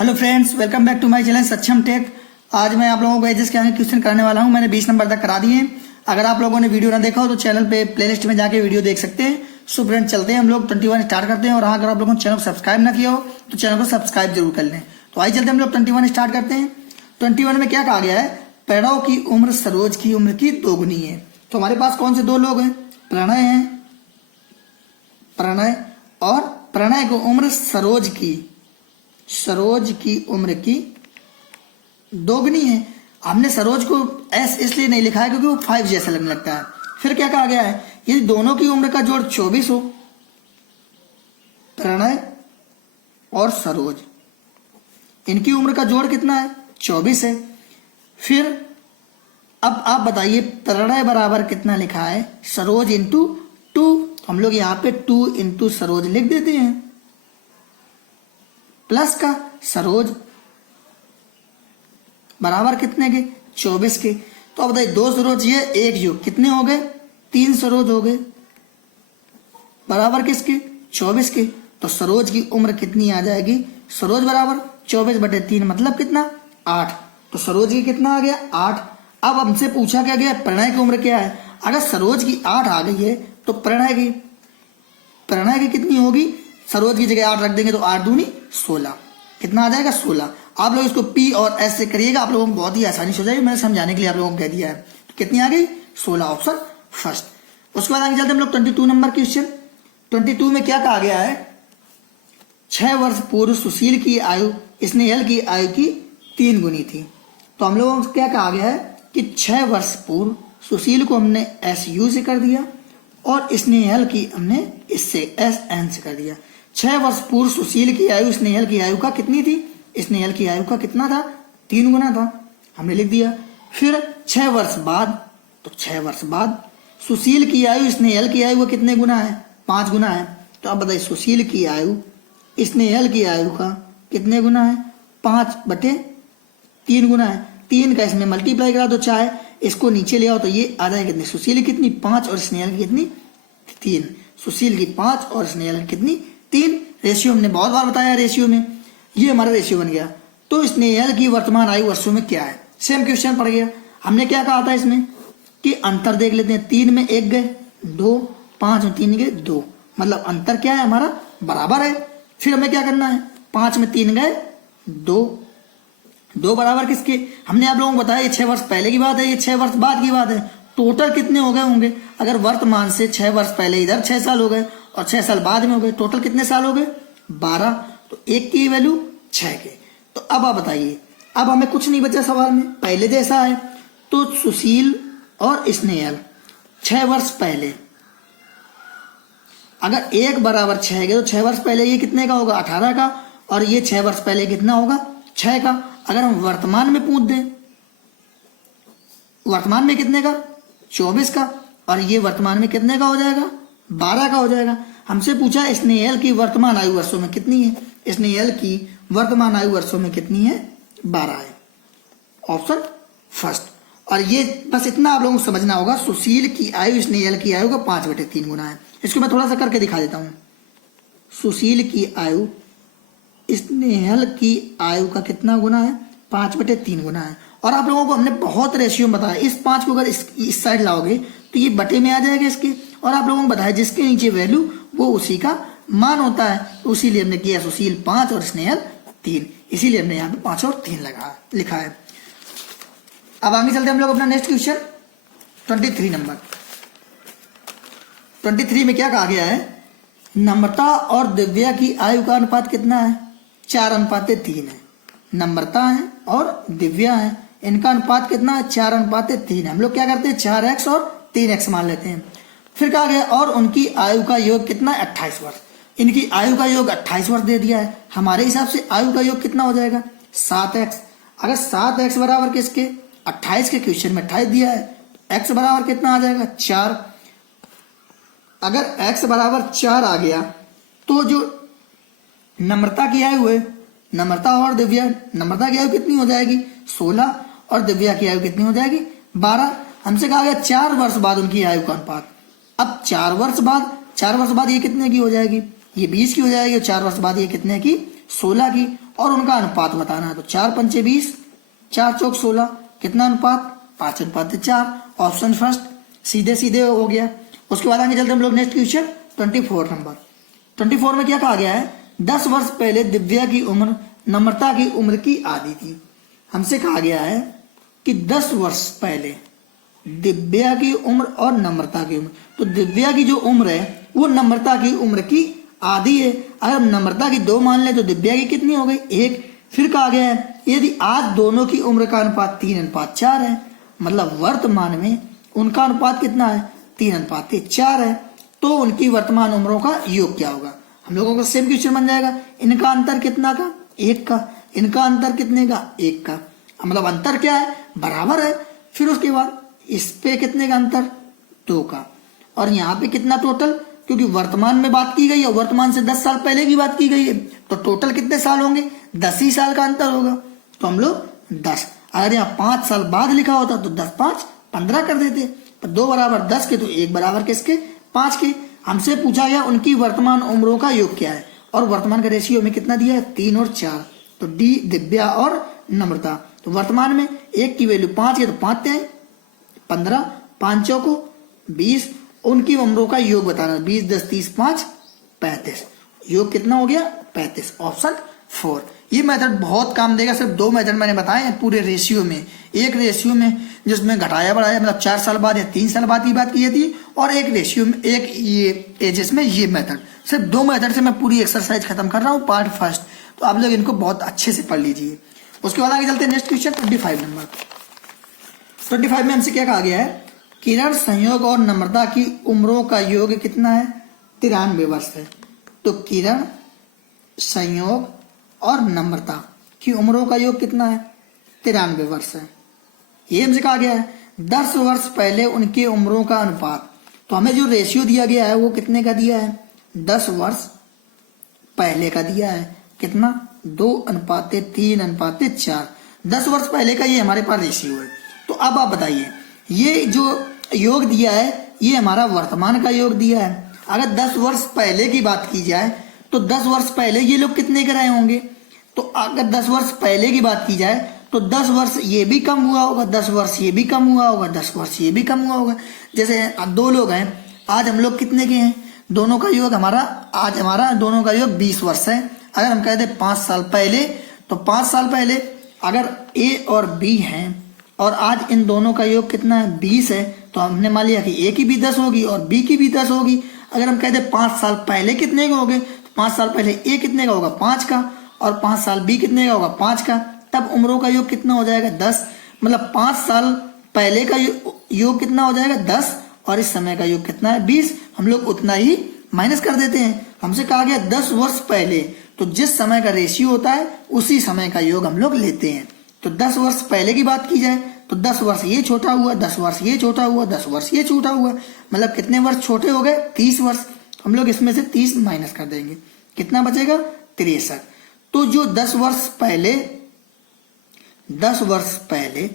Hello friends, welcome back to my channel Saksham Tech. आज मैं आप लोगों को एचएस के आगे क्वेश्चन कराने वाला हूं। मैंने 20 नंबर तक करा दिए हैं। अगर आप लोगों ने वीडियो ना देखा हो तो चैनल पे प्लेलिस्ट में जाके वीडियो देख सकते हैं। सो फ्रेंड्स, चलते हैं हम लोग 21 स्टार्ट करते हैं। और अगर आप लोगों ने चैनल को सब्सक्राइब ना किया हो तो चैनल को सब्सक्राइब जरूर कर लें। तो आइए चलते हैं हम लोग 21 स्टार्ट करते हैं। 21 में क्या कहा गया है? प्रणव की उम्र सरोज की उम्र की दोगुनी है। तो हमारे पास कौन से दो लोग हैं? प्रणय है, प्रणय और प्रणय की उम्र सरोज की उम्र की दोगुनी है। हमने सरोज को एस इसलिए नहीं लिखा है क्योंकि वो 5 जैसा लगने लगता है। फिर क्या कहा गया है? यदि दोनों की उम्र का जोड़ 24 हो, प्रणय और सरोज, इनकी उम्र का जोड़ कितना है? 24 है। फिर अब आप बताइए प्रणय बराबर कितना लिखा है? सरोज इंटू 2। हम लोग यहाँ पे 2 इंटू सरोज लिख देते हैं, प्लस का सरोज बराबर कितने के? 24 के। तो अब बताइए 2 सरोज ये एक योग कितने हो गए? 3 सरोज हो गए, बराबर किसके? 24 के। तो सरोज की उम्र कितनी आ जाएगी? सरोज बराबर 24/3 मतलब कितना? 8। तो सरोज की कितना आ गया? 8। अब हमसे पूछा क्या गया? प्रणय की उम्र क्या है? अगर सरोज की 8 आ गई है तो प्रणय की कितनी होगी? सरोज की जगह 8 रख देंगे तो 8 दूनी 16। कितना आ जाएगा? 16। आप लोग इसको पी और एस से करिएगा, आप लोगों को बहुत ही आसानी से हो जाएगी। मैंने समझाने के लिए आप लोगों को कह दिया है। तो कितनी आ गई? 16, ऑप्शन फर्स्ट। उसके बाद आगे चलते हम लोग 22 नंबर क्वेश्चन। 22 में क्या कहा गया है? 6 वर्ष पूर्व सुशील की आयु स्नेहल की आयु की 3 गुनी थी। तो हम लोगों को क्या कहा गया है कि 6 वर्ष पूर्व सुशील को हमने SU से कर दिया और स्नेहल की हमने इससे SN से कर दिया। 6 वर्ष पूर्व सुशील की आयु स्नेहल की आयु का कितनी थी? स्नेहल की आयु का कितना था? 3 गुना था, हमने लिख दिया। फिर 6 वर्ष बाद, तो 6 वर्ष बाद सुशील की आयु स्नेहल की आयु का कितने गुना है? 5 गुना है। तो अब बताइए सुशील की आयु स्नेहल की आयु का कितने गुना है? 5/3 गुना है। 3 का इसमें मल्टीप्लाई करा दो, चाहे इसको नीचे ले आओ तो ये आ जाए कितनी? सुशील की कितनी? 5 और स्नेहल की कितनी? 3। सुशील की 5 और स्नेहल की कितनी? 3। रेशियो हमने बहुत बार बताया, रेशियो में ये हमारा रेशियो बन गया। तो स्नेहल की वर्तमान आयु वर्षों में क्या है? सेम क्वेश्चन पड़ गया। हमने क्या कहा था इसमें कि अंतर देख लेते हैं। 3 में 1 गए 2, 5 में 3 गए 2, मतलब अंतर क्या है हमारा? बराबर है। फिर हमें क्या करना है? 5 में 3 गए 2 बराबर किसके? हमने आप लोगों को बताया ये 6 वर्ष पहले की बात है, ये 6 वर्ष बाद की बात है। टोटल कितने हो गए होंगे? अगर वर्तमान से 6 वर्ष पहले इधर 6 साल हो गए और 6 साल बाद में हो गए, टोटल कितने साल हो गए? 12। तो 1 की वैल्यू 6 के। तो अब आप बताइए, अब हमें कुछ नहीं बचा सवाल में, पहले जैसा है। तो सुशील और स्नेहल 6 वर्ष पहले, अगर 1 बराबर 6 के तो 6 वर्ष पहले ये कितने का होगा? 18 का। और ये 6 वर्ष पहले कितना होगा? 6 का। अगर हम वर्तमान में पूछ दें, वर्तमान में कितने का? 24 का। और ये वर्तमान में कितने का हो जाएगा? 12 का हो जाएगा। हमसे पूछा स्नेहल की वर्तमान आयु वर्षों में कितनी है? स्नेहल की वर्तमान आयु वर्षों में कितनी है? 12 है, ऑप्शन फर्स्ट। और ये बस इतना आप लोगों को समझना होगा, सुशील की आयु स्नेहल की आयु का 5/3 गुना है। इसको मैं थोड़ा सा करके दिखा देता हूं। सुशील की आयु स्नेहल की आयु का कितना गुना है? 5/3 गुना है। और आप लोगों को हमने बहुत रेशियो में बताया, इस 5 को अगर इस साइड लाओगे तो ये बटे में आ जाएगा इसके। और आप लोगों को बताया जिसके नीचे वैल्यू वो उसी का मान होता है। तो इसीलिए हमने किया सुशील 5 और स्नेहल 3, इसीलिए हमने यहाँ पे 5 और 3 लिखा है। अब आगे चलते हम लोग अपना नेक्स्ट क्वेश्चन 23 नंबर। 23 में क्या कहा गया है? नम्रता और दिव्या की आयु का अनुपात कितना है? 4:3 है। नम्रता है और दिव्या है, इनका अनुपात कितना है? 4:3 है। हम लोग क्या करते हैं? 4x और 3x मान लेते हैं। फिर कहा गया और उनकी आयु का योग कितना है? 28 वर्ष। इनकी आयु का योग 28 वर्ष दे दिया है। हमारे हिसाब से आयु का योग कितना हो जाएगा? 7x। अगर 7x बराबर किसके? 28 के, क्वेश्चन में 28 दिया है। x बराबर कितना आ जाएगा? 4। अगर x बराबर 4 आ गया तो जो नम्रता की आयु है, नम्रता और दिव्या, नम्रता की आयु कितनी हो जाएगी? 16 और दिव्या की आयु कितनी हो जाएगी? 12। हमसे कहा गया 4 वर्ष बाद उनकी आयु का अनुपात। अब 4 वर्ष बाद ये कितने की हो जाएगी? ये 20 की हो जाएगी। और 4 वर्ष बाद ये कितने की? 16 की, और उनका अनुपात बताना है। तो 4 पंचे 20, 4 चौक 16, कितना अनुपात, 5:4। ऑप्शन फर्स्ट सीधे सीधे हो गया। उसके बाद आगे चलते हम लोग नेक्स्ट क्वेश्चन 24 नंबर। 24 में क्या कहा गया है, 10 वर्ष पहले दिव्या की उम्र नम्रता की उम्र की आधी थी। हमसे कहा गया है कि 10 वर्ष पहले दिव्या की उम्र और नम्रता की उम्र, तो दिव्या की जो उम्र है वो नम्रता की उम्र की आधी है। अगर हम नम्रता की 2 मान ले तो दिव्या की कितनी हो गई, 1। फिर कहा गया है यदि आज दोनों की उम्र का अनुपात 3:4 है, मतलब वर्तमान में उनका अनुपात कितना है, 3:4 है, तो उनकी वर्तमान उम्रों का योग क्या होगा। हम लोगों का सेम क्वेश्चन बन जाएगा, इनका अंतर कितना का, 1 का, इनका अंतर कितने का, 1 का, मतलब अंतर क्या है, बराबर है। फिर उसके बाद इस पे कितने का अंतर, 2 का, और यहाँ पे कितना टोटल, क्योंकि वर्तमान में बात की गई है, वर्तमान से 10 साल पहले की बात की गई है, तो टोटल कितने साल होंगे, 10 ही साल का अंतर होगा। तो हम लोग 10, अगर यहाँ 5 साल बाद लिखा होता तो 10 5 15 कर देते, पर 2 बराबर 10 के, तो 1 बराबर किसके, 5 के। हमसे पूछा गया उनकी वर्तमान उम्रों का योग क्या है, और वर्तमान का रेशियो में कितना दिया है, 3 और 4, तो डी दिव्या और नम्रता। तो वर्तमान में 1 की वैल्यू 5 है, तो 5 × 15, 5 चौको 20, उनकी उम्रों का योग बताना, 20 10 30 5 35, योग कितना हो गया, 35। ऑप्शन 4। ये मेथड बहुत काम देगा। सिर्फ 2 मेथड मैंने बताए हैं पूरे रेशियो में, एक रेशियो में जिसमें घटाया बढ़ाया, मतलब 4 साल बाद या 3 साल बाद की बात की थी, और एक रेशियो में, एक ये एजेस में ये मेथड। सिर्फ 2 मेथड से मैं पूरी एक्सरसाइज खत्म कर रहा हूँ, पार्ट फर्स्ट। तो आप लोग इनको बहुत अच्छे से पढ़ लीजिए। उसके बाद आगे चलते हैं नेक्स्ट क्वेश्चन 25 नंबर। 25 में हमसे क्या कहा गया है, किरण, संयोग और नम्रता की उम्रों का योग कितना है, 93 वर्ष है। तो किरण, संयोग और नम्रता की उम्रों का योग कितना है, 93 वर्ष है। ये हमसे कहा गया है 10 वर्ष पहले उनकी उम्रों का अनुपात। तो हमें जो रेशियो दिया गया है वो कितने का दिया है, 10 वर्ष पहले का दिया है, कितना, 2:3:4। 10 वर्ष पहले का ये हमारे पास रेशियो है। तो अब आप बताइए, ये जो योग दिया है ये हमारा वर्तमान का योग दिया है। अगर 10 वर्ष पहले की बात की जाए तो 10 वर्ष पहले ये लोग कितने के रहे होंगे, तो अगर 10 वर्ष पहले की बात की जाए तो 10 वर्ष ये भी कम हुआ होगा, 10 वर्ष ये भी कम हुआ होगा, 10 वर्ष ये भी कम हुआ होगा। जैसे 2 लोग हैं, आज हम लोग कितने के हैं, दोनों का योग आज हमारा दोनों का योग 20 वर्ष है। अगर हम कहते 5 साल पहले, तो 5 साल पहले अगर ए और बी हैं और आज इन दोनों का योग कितना है, 20 है, तो हमने मान लिया कि ए की भी 10 होगी और बी की भी 10 होगी। अगर हम कहते 5 साल पहले कितने का होंगे, तो 5 साल पहले ए कितने का होगा, 5 का, और 5 साल बी कितने का होगा, 5 का। तब उम्रों का योग कितना हो जाएगा, 10। मतलब 5 साल पहले का योग कितना हो जाएगा, 10, और इस समय का योग कितना है, 20। हम लोग उतना ही माइनस कर देते हैं। हमसे कहा गया 10 वर्ष पहले, तो जिस समय का रेशियो होता है उसी समय का योग हम लोग लेते हैं। तो 10 वर्ष पहले की बात की जाए तो 10 वर्ष ये छोटा हुआ, 10 वर्ष ये छोटा हुआ, 10 वर्ष ये छोटा हुआ, मतलब कितने वर्ष छोटे हो गए, 30 वर्ष। हम लोग इसमें से 30 माइनस कर देंगे, कितना बचेगा, 63। तो जो 10 वर्ष पहले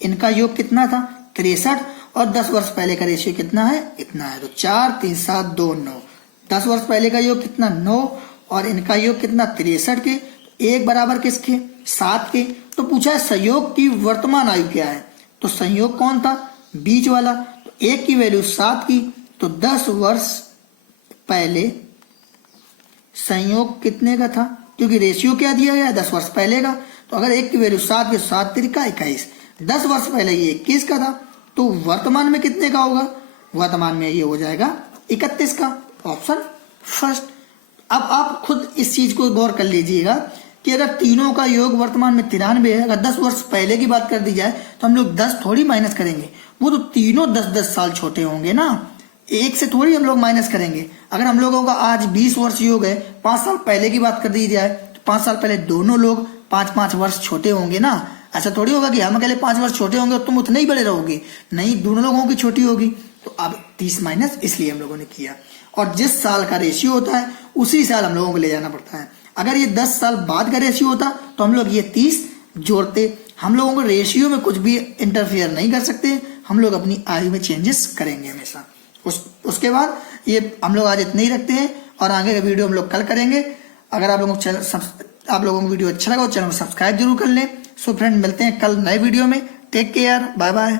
इनका योग कितना था, 63, और 10 वर्ष पहले का रेशियो कितना है, इतना है। तो 4 3 7 2 9, 10 वर्ष पहले का योग कितना, 9, और इनका योग कितना, 63 के, 1 बराबर किसके, 7 के। तो पूछा है संयोग की वर्तमान आयु क्या है, तो संयोग कौन था, बीच वाला, तो 1 की वैल्यू 7 की, तो 10 वर्ष पहले संयोग कितने का था, क्योंकि रेशियो क्या दिया गया है, 10 वर्ष पहले का। तो अगर 1 की वैल्यू 7 की, 7 तिरिका 21, 10 वर्ष पहले ये 21 का था, तो वर्तमान में कितने का होगा, वर्तमान में ये हो जाएगा 31 का। Option first. अब आप खुद इस चीज को गौर कर लीजिएगा कि अगर तीनों का योग वर्तमान में 93 है, अगर 10 वर्ष पहले की बात कर दी जाए तो हम लोग 10 थोड़ी माइनस करेंगे, वो तो तीनों 10-10 साल छोटे होंगे ना, 1 से थोड़ी हम लोग माइनस करेंगे। अगर हम लोगों का आज 20 वर्ष योग है, 5 साल पहले की बात कर दी जाए तो 5 साल पहले दोनों लोग 5-5 वर्ष छोटे होंगे ना। ऐसा थोड़ी होगा कि हम अकेले 5 वर्ष छोटे होंगे और तुम उतने ही बड़े रहोगे, नहीं, दोनों लोगों की छोटी होगी। तो अब 30 माइनस इसलिए हम लोगों ने किया, और जिस साल का रेशियो होता है उसी साल हम लोगों को ले जाना पड़ता है। अगर ये 10 साल बाद का रेशियो होता तो हम लोग ये 30 जोड़ते। हम लोगों को रेशियो में कुछ भी इंटरफेयर नहीं कर सकते, हम लोग अपनी आयु में चेंजेस करेंगे हमेशा। उसके बाद ये हम लोग आज इतने ही रखते हैं, और आगे का वीडियो हम लोग कल करेंगे। अगर आप लोगों को आप लोगों को वीडियो अच्छा लगा तो चैनल को सब्सक्राइब जरूर कर लें। सो फ्रेंड, मिलते हैं कल नए वीडियो में। Take care, bye bye.